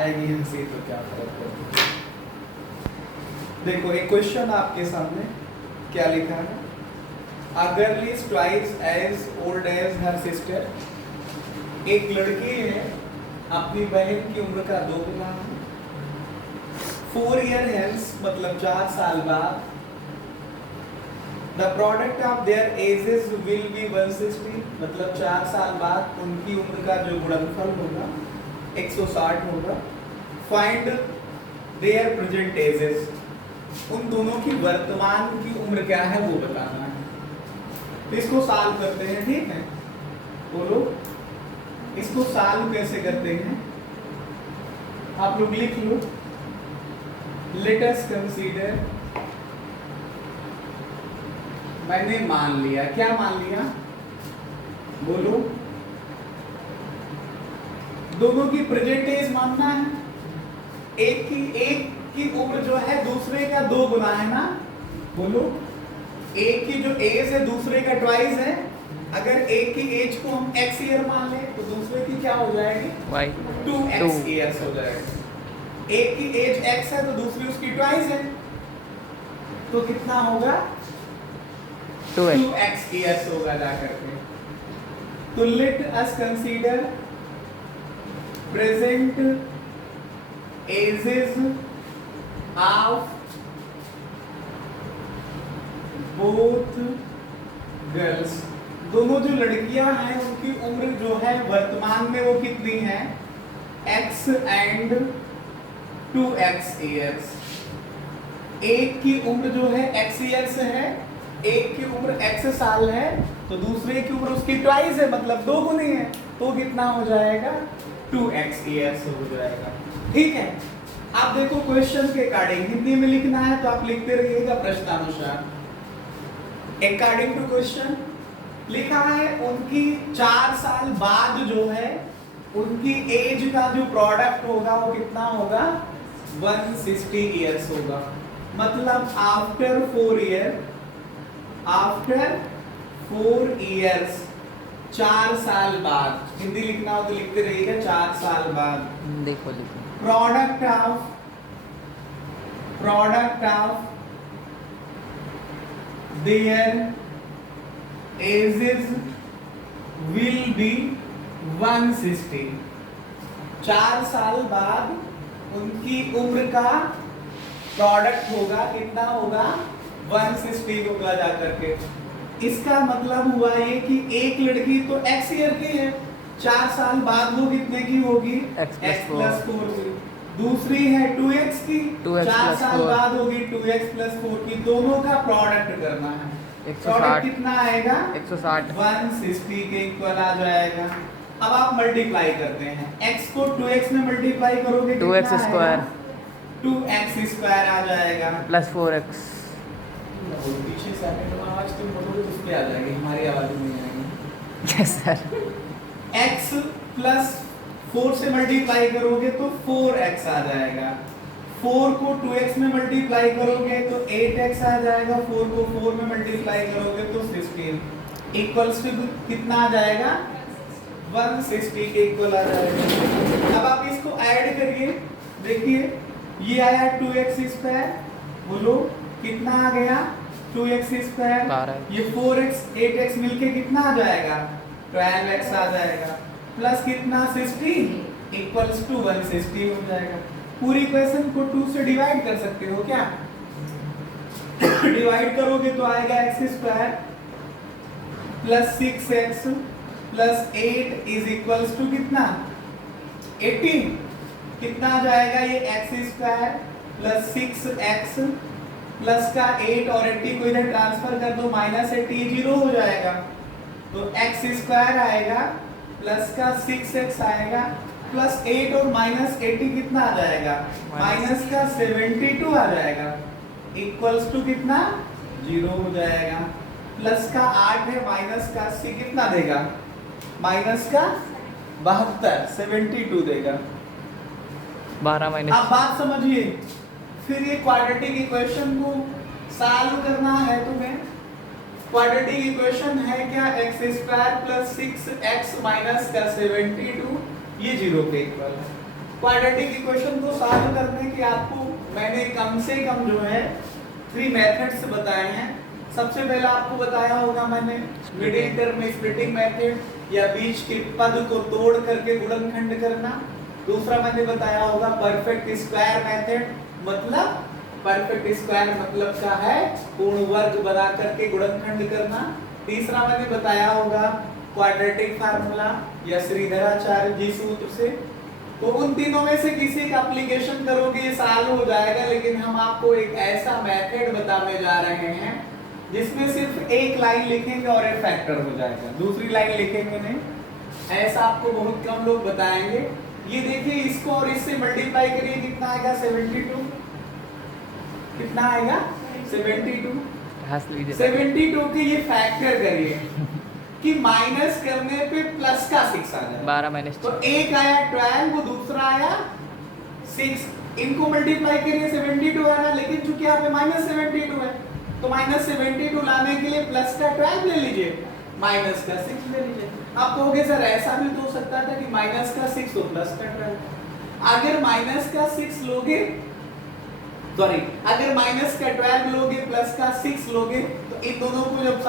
आएगी हंसी तो क्या फर्क पड़ता है। देखो एक क्वेश्चन आपके सामने क्या लिखा है, A girl is twice as old as her sister। एक लड़की है अपनी बहन की उम्र का 2 गुना है। 4 year hence मतलब 4 साल बाद The product of their ages will be 160 मतलब 4 साल बाद उनकी उम्र का जो गुणनफल होगा 160 होगा। Find their present ages, उन दोनों की वर्तमान की उम्र क्या है वो बताना है। तो इसको सॉल्व करते हैं, ठीक है। बोलो इसको सॉल्व कैसे करते हैं, आप लोग लिख लो। लेट अस कंसीडर, मैंने मान लिया, क्या मान लिया बोलो, दोनों की प्रेजेंट एज मानना है। एक की उम्र जो है दूसरे का 2 गुना है ना, बोलो एक की जो एज है दूसरे का ट्वाइस है। अगर एक की एज को हम x ईयर मान लें तो दूसरे की क्या हो जाएगी, 2x ईयर्स हो जाएगी। एक की एज x है तो दूसरी उसकी ट्वाइस है, तो कितना होगा 2x ईयर्स होगा जाकर के। तो let us consider present ages of both girls, दोनों जो लड़कियां हैं उनकी उम्र जो है वर्तमान में वो कितनी है, x एंड 2x ईयर्स। एक की उम्र जो है x ईयर्स है, एक की उम्र x साल है, तो दूसरे की उम्र उसकी ट्वाइस है मतलब 2 गुनी है, तो कितना हो जाएगा 2x ईयर्स हो जाएगा, ठीक है। आप देखो क्वेश्चन के अकॉर्डिंग हिंदी में लिखना है तो आप लिखते रहिएगा प्रश्नानुसार। अकॉर्डिंग टू क्वेश्चन लिखा है उनकी 4 साल बाद जो है उनकी एज का जो प्रोडक्ट होगा वो कितना होगा 160 इयर्स होगा। मतलब आफ्टर 4 इयर्स 4 साल बाद, हिंदी लिखना हो तो लिखते रहिएगा 4 साल बाद। देखो product of their ages will be 160। 4 साल बाद उनकी उम्र का प्रोडक्ट होगा कितना होगा 160 होगा जाकर के। इसका मतलब हुआ ये कि एक लड़की तो x ईयर की है, 4 साल बाद वो कितने की होगी x+4 की। दूसरी है 2x की, 4 साल बाद होगी 2x+4 की। दोनों का प्रोडक्ट करना है, प्रोडक्ट कितना आएगा 160 160 के इक्वल आ जाएगा। अब आप मल्टीप्लाई करते हैं, x को 2x में मल्टीप्लाई करोगे 2x स्क्वायर 2x स्क्वायर आ जाएगा प्लस 4x। पीछे सेकंड में आवाज तुम बोलोगे तो उस पे आ जाएगी, हमारी आवाज नहीं आएगी। Yes sir. x प्लस 4 से मल्टीप्लाई करोगे तो 4x आ जाएगा। 4 को 2x में मल्टीप्लाई करोगे तो 8x आ जाएगा। 4 को 4 में मल्टीप्लाई करोगे तो 16 इक्वल्स टू कितना आ जाएगा 160 के इक्वल आ जाएगा। अब आप इसको ऐड करिए, देखिए ये आया 2x स्क्वायर, बोलो कितना आ गया 2x स्क्वायर, ये 4x 8x मिलके कितना आ जाएगा 12x आ जाएगा, प्लस कितना 16 इक्वल्स टू 160 हो जाएगा। पूरी इक्वेशन को 2 से डिवाइड कर सकते हो क्या, डिवाइड करोगे तो आएगा x square plus 6x plus 8 is equals to कितना 18। कितना आ जाएगा ये x square plus 6x plus का 8 और 80 को इधर ट्रांसफर कर दो, माइनस 80 0 हो जाएगा, तो x स्क्वायर आएगा प्लस का 6x आएगा प्लस 8 और माइनस 80 कितना आ जाएगा माइनस का 72 आ जाएगा, इक्वल्स टू कितना 0 हो जाएगा। प्लस का 8 है माइनस का 80 कितना देगा माइनस का 72 72 देगा। 12 माइनस। अब बात समझिए, फिर ये क्वाड्रेटिक इक्वेशन को सॉल्व करना है तुम्हें। क्वाड्रेटिक इक्वेशन है क्या x square plus 6x minus का 72, ये 0 के इक्वल है। क्वाड्रेटिक इक्वेशन को सॉल्व करने के आपको मैंने कम से कम जो है 3 मेथड्स बताए हैं। सबसे पहला आपको बताया होगा मैंने मिडिल टर्म में स्प्लिटिंग मेथड या बीच के पद को तोड़ करके गुणनखंड करना। दूसरा मैंने बताया होगा परफेक्ट स्क्वायर मेथड, मतलब परफेक्ट स्क्वायर मतलब का है पूर्ण वर्ग बना करके गुणनखंड करना। तीसरा मैंने बताया होगा क्वाड्रेटिक फार्मूला या श्रीधराचार्य जी सूत्र से। तो उन तीनों में से किसी का एप्लीकेशन करोगे ये सॉल्व हो जाएगा, लेकिन हम आपको एक ऐसा मेथड बताने जा रहे हैं जिसमें सिर्फ एक लाइन लिखेंगे और एक फैक्टर हो जाएगा, दूसरी लाइन लिखेंगे नहीं। ऐसा आपको बहुत कम लोग बताएंगे। ये देखिए, इसको और इससे मल्टीप्लाई करिए, कितना आएगा 72, कितना आएगा 72। हंस लीजिए 72 के ये फैक्टर करिए कि माइनस करने पे प्लस का 6 आ जाए। 12 माइनस तो एक आया 12, वो दूसरा आया 6, इनको मल्टीप्लाई करिए 72 आ रहा, लेकिन चूंकि यहाँ पे माइनस 72 है तो माइनस 72 लाने के लिए प्लस का 12 ले लीजिए, माइनस का 6 ले लीजिए। आप कहोगे सर ऐसा भी तो हो सकता था कि माइनस का 6 और प्लस का 12। अगर माइनस का 6 लोगे, सॉरी, अगर माइनस का 12 लोगे प्लस का 6 लोगे तो इन दोनों को जब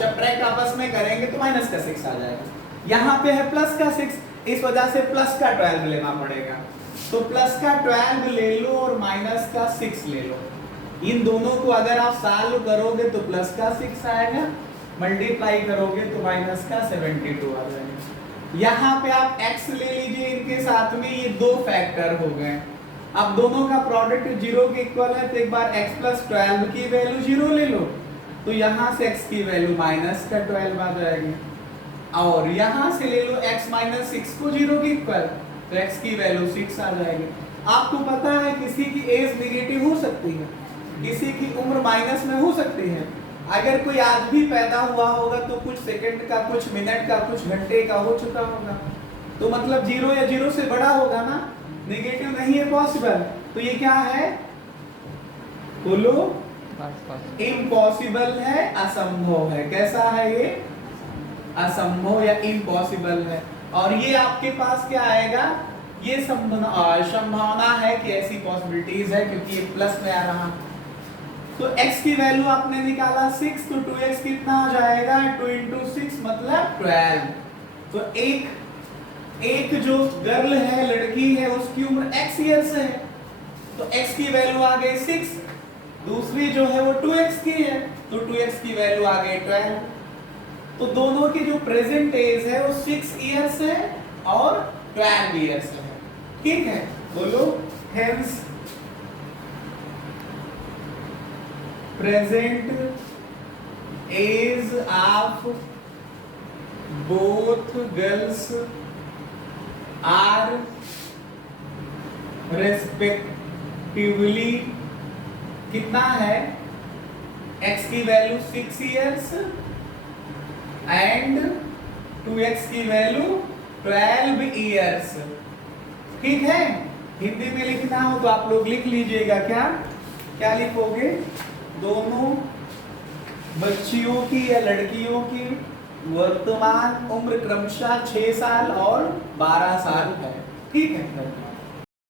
सब्ट्रैक्ट आपस में करेंगे तो माइनस का 6 आ जाएगा। यहाँ पे है प्लस का 6, इस वजह से प्लस का 12 लेना पड़ेगा। तो प्लस का 12 ले लो और माइनस का 6 ले लो। इन दोनों को अगर आप सॉल्व करोगे तो प्लस का 6 आएगा, मल्टीप्लाई करोगे तो माइनस का 72 आ जाएगा। यहाँ पे आप x ले लीजिए, इनके साथ में ये दो फैक्टर हो गए। अब दोनों का प्रोडक्ट 0 के इक्वल है, तो एक बार x प्लस 12 की वैल्यू 0 ले लो, तो यहाँ से x की वैल्यू माइनस का 12 आ जाएगी। और यहाँ से ले लो x माइनस 6 को 0 के इक्वल, तो x की वैल्यू 6 आ जाएगी। आपको पता है किसी की एज नेगेटिव हो सकती है, किसी की उम्र माइनस में हो सकती है। अगर कोई आज भी पैदा हुआ होगा तो कुछ सेकंड का, कुछ मिनट का, कुछ घंटे का हो चुका होगा, तो मतलब 0 या 0 से बड़ा होगा ना, नेगेटिव नहीं है पॉसिबल। तो ये क्या है, बोलो, इम्पॉसिबल है, असंभव है। कैसा है ये, असंभव या इम्पॉसिबल है। और ये आपके पास क्या आएगा, ये संभावना है कि ऐसी पॉसिबिलिटीज है, क्योंकि ये प्लस में आ रहा। तो x की वैल्यू आपने निकाला 6, तो 2x कितना आ जाएगा, 2 into 6 मतलब 12। तो एक जो गर्ल है, लड़की है, उसकी उम्र x ईयर्स है, तो x की वैल्यू आ गई 6। दूसरी जो है वो 2x की है, तो 2x की वैल्यू आ गई 12। तो दोनों की जो प्रेजेंट एज है वो 6 ईयर्स है और 12 ईयर्स है। ठीक है, बोलो, hence present age of both girls are respectively कितना है, x की वैल्यू 6 years and 2x की वैल्यू 12 years। ठीक है, हिंदी में लिखना हो तो आप लोग लिख लीजिएगा। क्या लिखोगे, दोनों बच्चियों की या लड़कियों की वर्तमान उम्र क्रमशः 6 साल और 12 साल है। ठीक है।